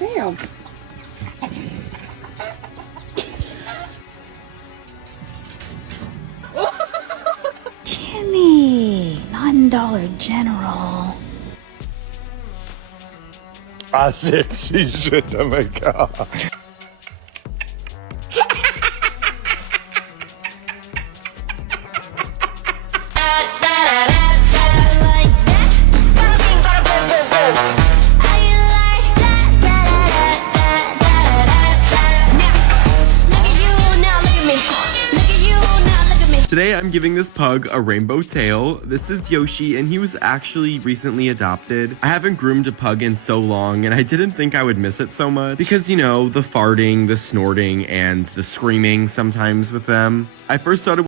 Damn. Jimmy, not in Dollar General. As if she should have a car. Today I'm giving this pug a rainbow tail. This is Yoshi and he was actually recently adopted. I haven't groomed a pug in so long and I didn't think I would miss it so much because, you know, the farting, the snorting, and the screaming sometimes with them. I first started